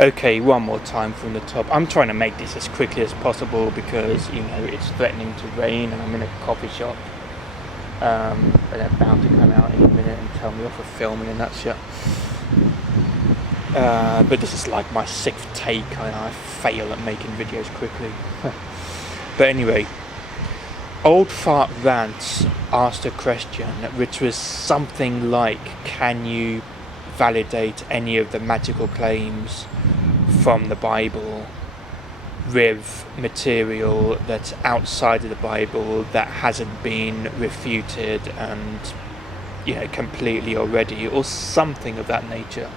Okay, one more time from the top. I'm trying to make this as quickly as possible because, it's threatening to rain and I'm in a coffee shop. And they're bound to come out in a minute and tell me off for filming and that shit. But this is like my 6th take, and I fail at making videos quickly. But anyway, Old Fart Rants asked a question which was something like, can you validate any of the magical claims from the Bible with material that's outside of the Bible that hasn't been refuted and completely already, or something of that nature.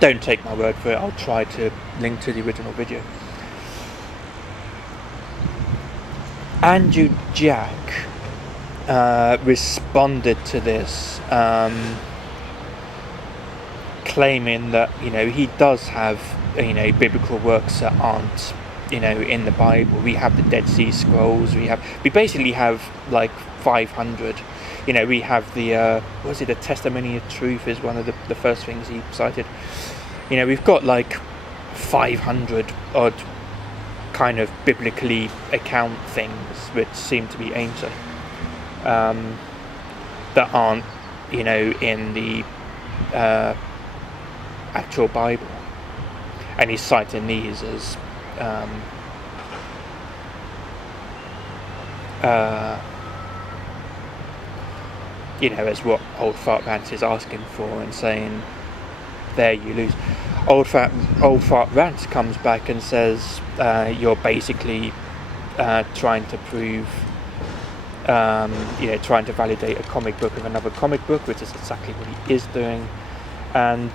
Don't take my word for it, I'll try to link to the original video. Andrew Jack responded to this, claiming that he does have biblical works that aren't in the Bible. We have the Dead Sea Scrolls. We basically have like 500. We have the the Testimony of Truth is one of the first things he cited. We've got like 500 odd kind of biblically account things which seem to be ancient, that aren't in the actual Bible, and he's citing these as as what Old Fart Rants is asking for, and saying, there you lose. Old Fart Rants comes back and says, you're basically trying to prove, trying to validate a comic book with another comic book, which is exactly what he is doing. And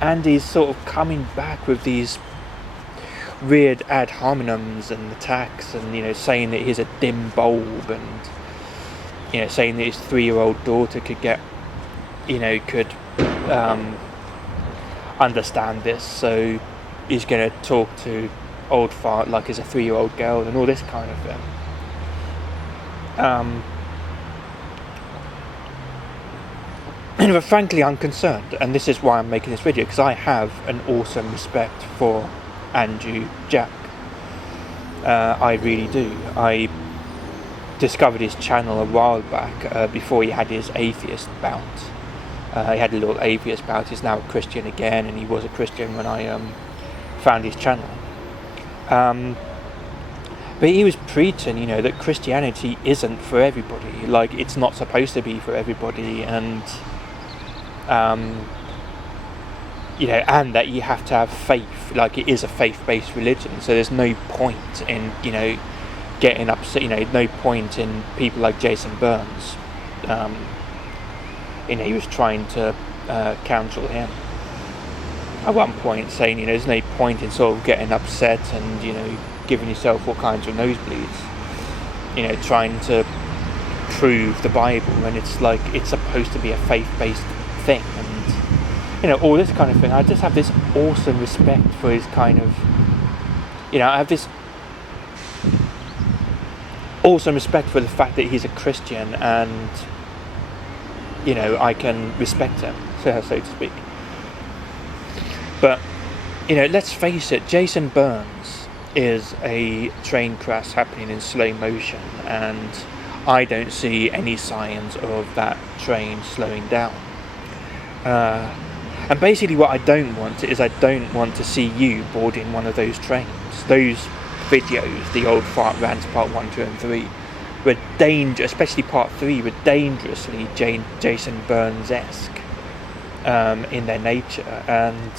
Andy's sort of coming back with these weird ad hominems and attacks, and saying that he's a dim bulb, and saying that his 3-year-old daughter could understand this, so he's going to talk to Old Fart like he's a 3-year-old girl, and all this kind of thing. But frankly, I'm concerned, and this is why I'm making this video, because I have an awesome respect for Andrew Jack. I really do. I discovered his channel a while back, before he had his atheist bout. He had a little atheist bout. He's now a Christian again, and he was a Christian when I found his channel. But he was preaching, that Christianity isn't for everybody. Like, it's not supposed to be for everybody, and and that you have to have faith. Like, it is a faith-based religion, so there's no point in getting upset. No point in people like Jason Burns. He was trying to counsel him at one point, saying there's no point in sort of getting upset and giving yourself all kinds of nosebleeds, trying to prove the Bible when it's like it's supposed to be a faith-based thing, and all this kind of thing. I just have this awesome respect for his kind of, I have this awesome respect for the fact that he's a Christian, and I can respect him, so to speak. But let's face it, Jason Burns is a train crash happening in slow motion, and I don't see any signs of that train slowing down. And basically what I don't want is, I don't want to see you boarding one of those trains. Those videos, the Old Fart Rants Part 1, 2 and 3, were especially Part 3, were dangerously Jason Burns-esque in their nature, and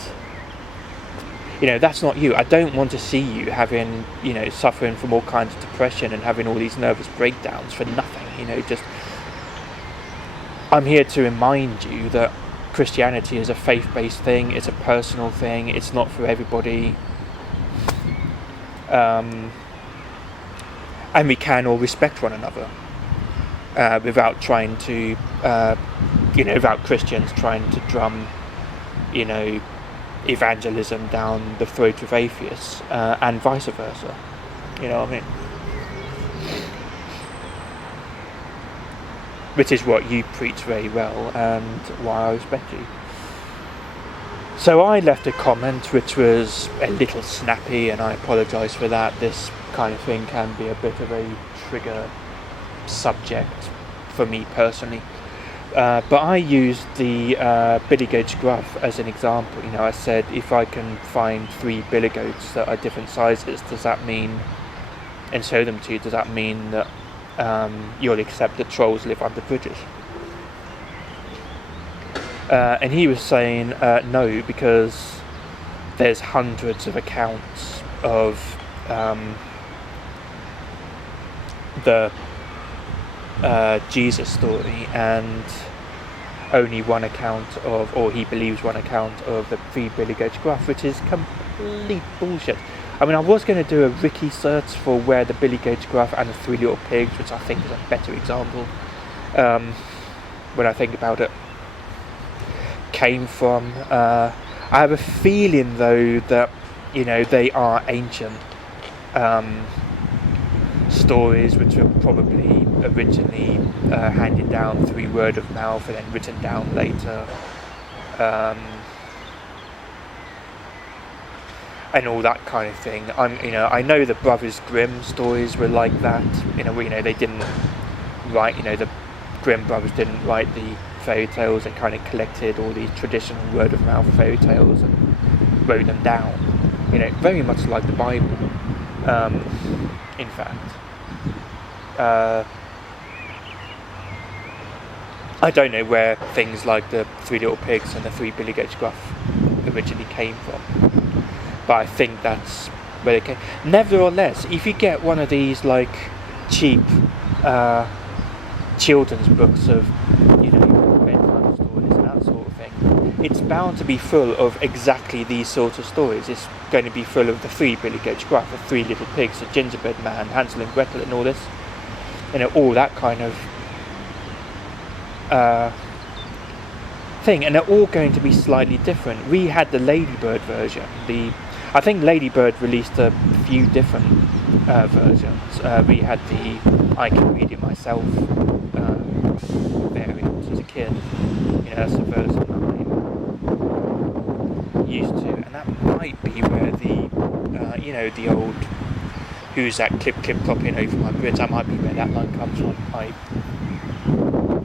that's not you. I don't want to see you having, suffering from all kinds of depression and having all these nervous breakdowns for nothing. I'm here to remind you that Christianity is a faith-based thing, it's a personal thing, it's not for everybody. And we can all respect one another, without trying to, without Christians trying to drum, evangelism down the throat of atheists, and vice versa. You know what I mean? which is what you preach very well and why I respect you. So I left a comment which was a little snappy, and I apologise for that. This kind of thing can be a bit of a trigger subject for me personally. But I used the billy goat's gruff as an example. I said, if I can find 3 billy goats that are different sizes, does that mean, and show them to you, does that mean that you'll accept that trolls live under bridges? And he was saying no, because there's hundreds of accounts of the Jesus story, and only one account of, or he believes one account of, the 3 billy goats gruff, which is complete bullshit. I mean, I was going to do a wiki search for where the billy goats gruff and the 3 little pigs, which I think is a better example, when I think about it, came from. I have a feeling though that they are ancient stories which were probably originally handed down through word of mouth and then written down later, and all that kind of thing. I know the Brothers Grimm stories were like that. They didn't write. The Grimm brothers didn't write the fairy tales. They kind of collected all these traditional word of mouth fairy tales and wrote them down. Very much like the Bible. In fact, I don't know where things like the 3 little pigs and the 3 billy goats gruff originally came from, but I think that's where they came. Nevertheless, if you get one of these like cheap children's books of bedtime stories and that sort of thing, it's bound to be full of exactly these sorts of stories. It's going to be full of the 3 billy goats gruff, the 3 little pigs, the gingerbread man, Hansel and Gretel, and all this, all that kind of thing, and they're all going to be slightly different. We had the Ladybird version. I think Ladybird released a few different versions. We had the I Can Read It Myself variant as a kid. That's the version that I'm used to, and that might be where the old "Who's that clip clopping over my bridge?" That might be where that line comes from. I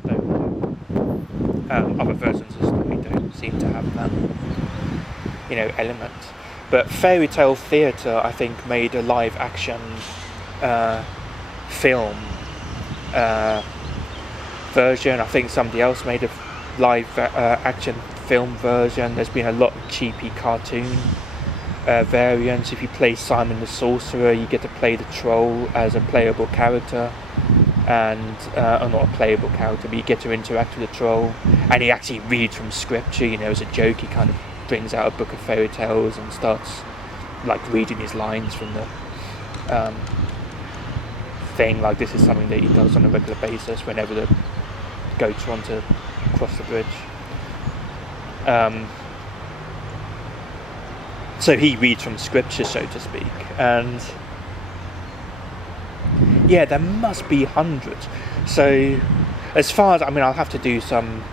don't know. Other versions of the story don't seem to have that, element. But Fairy Tale Theatre, I think, made a live action film version. I think somebody else made a live action film version. There's been a lot of cheapy cartoon variants. If you play Simon the Sorcerer, you get to play the troll as a playable character, and or not a playable character, but you get to interact with the troll, and he actually reads from scripture. As a joke, he kind of brings out a book of fairy tales and starts like reading his lines from the thing. Like, this is something that he does on a regular basis whenever the goats want to cross the bridge. So he reads from scripture, so to speak, and yeah, there must be hundreds. So as far as, I'll have to do some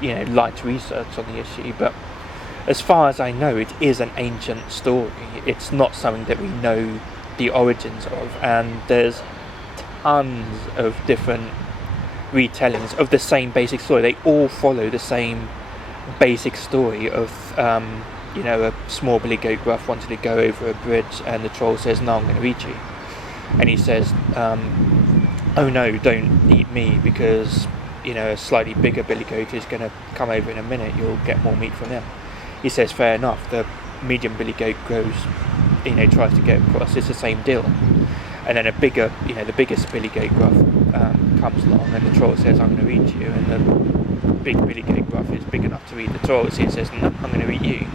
light research on the issue, but as far as I know, it is an ancient story. It's not something that we know the origins of, and there's tons of different retellings of the same basic story. They all follow the same basic story of a small billy goat gruff wanted to go over a bridge, and the troll says, "No, I'm going to eat you." And he says, "Oh no, don't eat me, because a slightly bigger billy goat is going to come over in a minute. You'll get more meat from him." He says, "Fair enough." The medium billy goat goes, tries to get across. It's the same deal. And then the biggest billy goat gruff comes along, and the troll says, "I'm going to eat you." And the big billy goat gruff is big enough to eat the troll, so he says, "No, I'm going to eat you."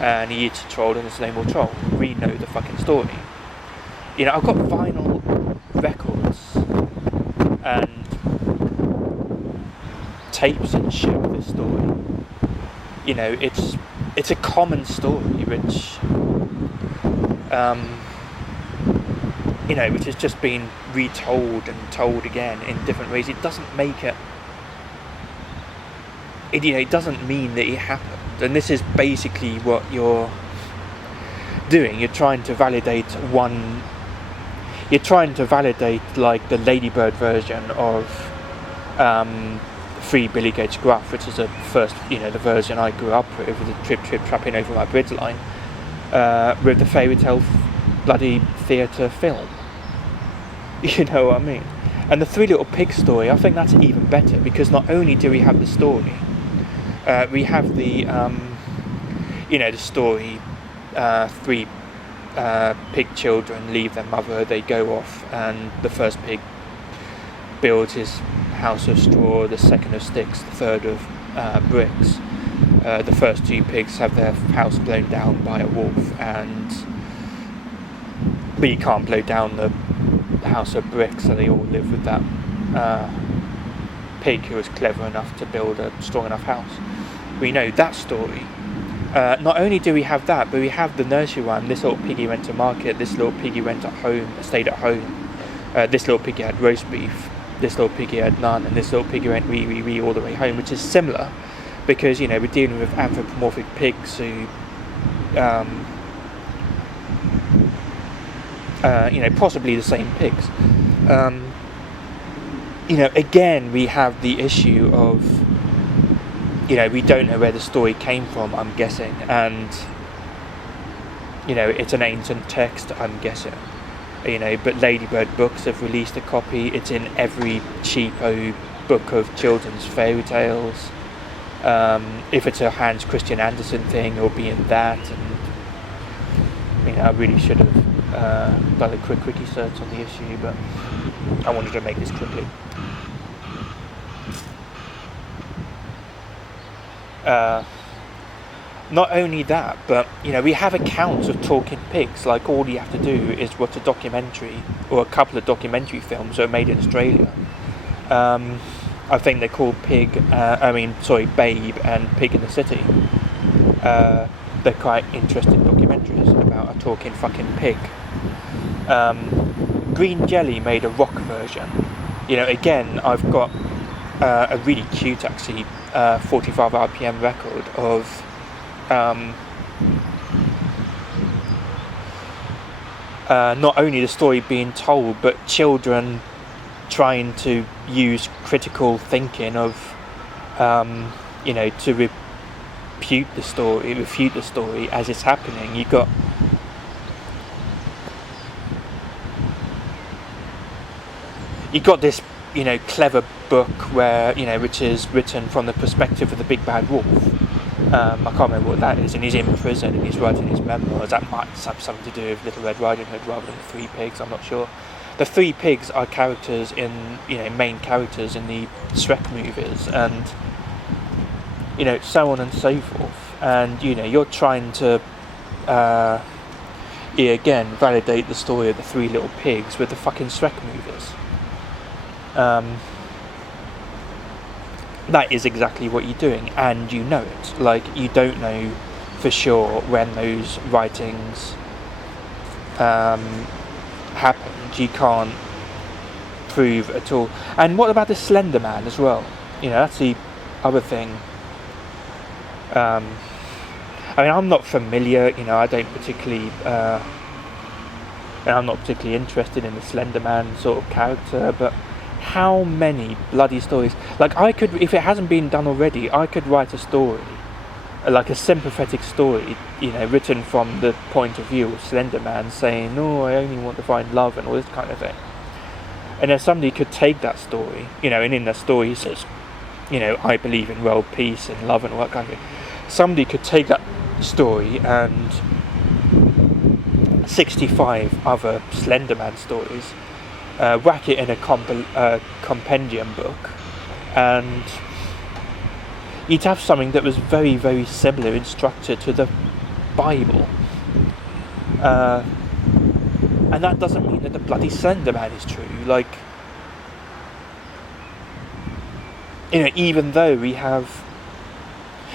And he eats the troll, and it's no more troll. We know the fucking story. I've got vinyl records and tapes and shit of this story. It's a common story, which which has just been retold and told again in different ways, it doesn't make it. It doesn't mean that it happened. And this is basically what you're doing. You're trying to validate like the Ladybird version of Free Billy Goat's Gruff, which is the version I grew up with the trip trapping over my bridge line, with the fairy tale bloody theatre film. You know what I mean? And the Three Little Pigs story, I think that's even better, because not only do we have the story, we have the the story. Three pig children leave their mother, they go off, and the first pig builds his house of straw, the second of sticks, the third of bricks. The first two pigs have their house blown down by a wolf, but you can't blow down the house of bricks, so they all live with that pig who was clever enough to build a strong enough house. We know that story. Not only do we have that, but we have the nursery rhyme. This little piggy went to market, this little piggy stayed at home. This little piggy had roast beef, this little piggy had none, and this little piggy went wee all the way home, which is similar, because we're dealing with anthropomorphic pigs who possibly the same pigs. Again, we have the issue of we don't know where the story came from, I'm guessing, and it's an ancient text, I'm guessing, but Ladybird Books have released a copy. It's in every cheapo book of children's fairy tales. If it's a Hans Christian Andersen thing, it'll be in that. And I really should have done a quick wiki search on the issue, but I wanted to make this quickly. Not only that, but we have accounts of talking pigs. Like, all you have to do is watch a documentary or a couple of documentary films that are made in Australia. I think they're called Babe and Pig in the City. They're quite interesting documentaries about a talking fucking pig. Green Jelly made a rock version. Again, I've got a really cute, actually, 45 RPM record of not only the story being told, but children trying to use critical thinking of to refute the story as it's happening. You got this clever book where which is written from the perspective of the big bad wolf. I can't remember what that is, and he's in prison and he's writing his memoirs. That might have something to do with Little Red Riding Hood rather than the Three Pigs, I'm not sure. The Three Pigs are characters main characters in the Shrek movies, and so on and so forth. And you're trying to again validate the story of the Three Little Pigs with the fucking Shrek movies. That is exactly what you're doing, and you know it. Like, you don't know for sure when those writings happened. You can't prove at all. And what about the Slender Man as well? That's the other thing. I'm not familiar. I don't particularly. I'm not particularly interested in the Slender Man sort of character, but how many bloody stories? Like, I could, if it hasn't been done already, I could write a story, like a sympathetic story, written from the point of view of Slender Man, saying, "Oh, I only want to find love," and all this kind of thing. And then somebody could take that story, and in the story he says, "I believe in world peace and love and all that kind of thing." Somebody could take that story and 65 other Slender Man stories, whack it in a compendium book, and you'd have something that was very, very similar in structure to the Bible. And that doesn't mean that the bloody Slender Man is true. Like, even though we have,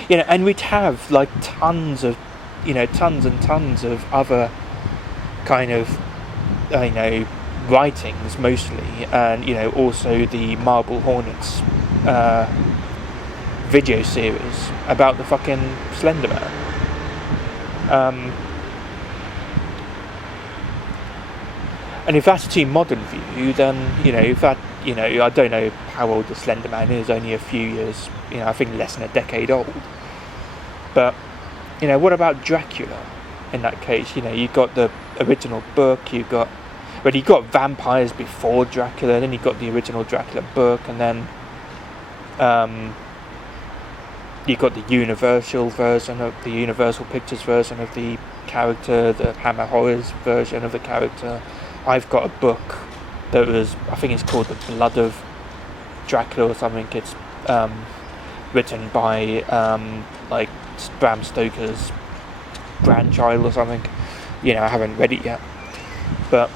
and we'd have like tons and tons of other kind of, writings mostly, and also the Marble Hornets video series about the fucking Slender Man. And if that's a too modern view, then if that I don't know how old the Slender Man is, only a few years, I think less than a decade old. But what about Dracula? In that case, you've got the original book, you've got vampires before Dracula, then you've got the original Dracula book, and then you've got the Universal Pictures version of the character, the Hammer Horrors version of the character. I've got a book that I think it's called The Blood of Dracula or something. It's written by like Bram Stoker's grandchild or something. I haven't read it yet, but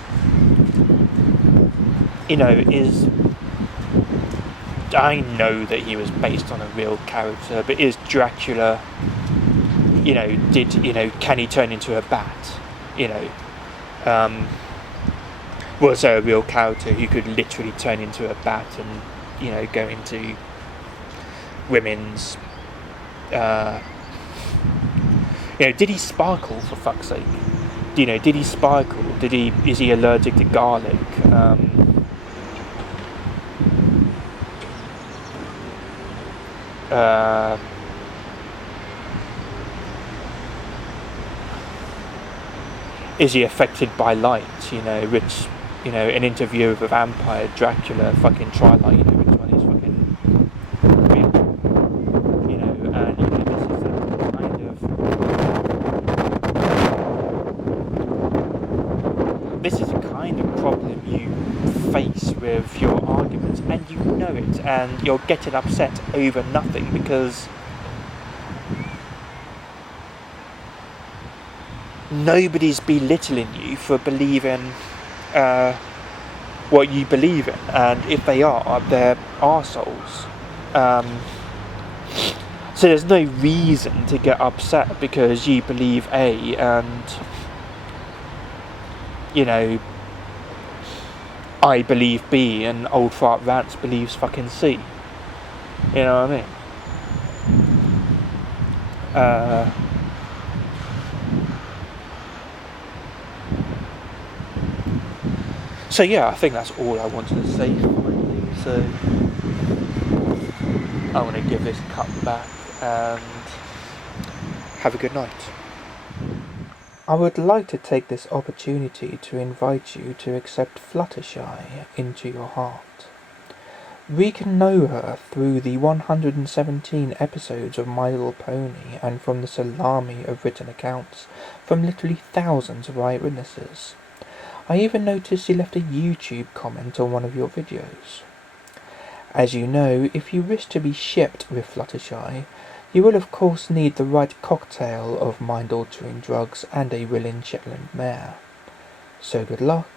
I know that he was based on a real character, but is Dracula, can he turn into a bat? Was there a real character who could literally turn into a bat and, go into women's, did he sparkle, for fuck's sake? Did he sparkle? Is he allergic to garlic? Is he affected by light? Which, an interview with a vampire, Dracula, fucking Twilight, which one is fucking real? And this is the kind of problem you face with your arguments, and you know it, and you're getting upset over nothing because nobody's belittling you for believing what you believe in, and if they are, they're arseholes. So there's no reason to get upset because you believe A and I believe B and Old Fart Rants believes fucking C. You know what I mean? So yeah, I think that's all I wanted to say finally. So I want to give this cut back and have a good night. I would like to take this opportunity to invite you to accept Fluttershy into your heart. We can know her through the 117 episodes of My Little Pony and from the salami of written accounts from literally thousands of eyewitnesses. I even noticed you left a YouTube comment on one of your videos. As you know, if you wish to be shipped with Fluttershy, you will of course need the right cocktail of mind-altering drugs and a willing Shetland mare. So good luck.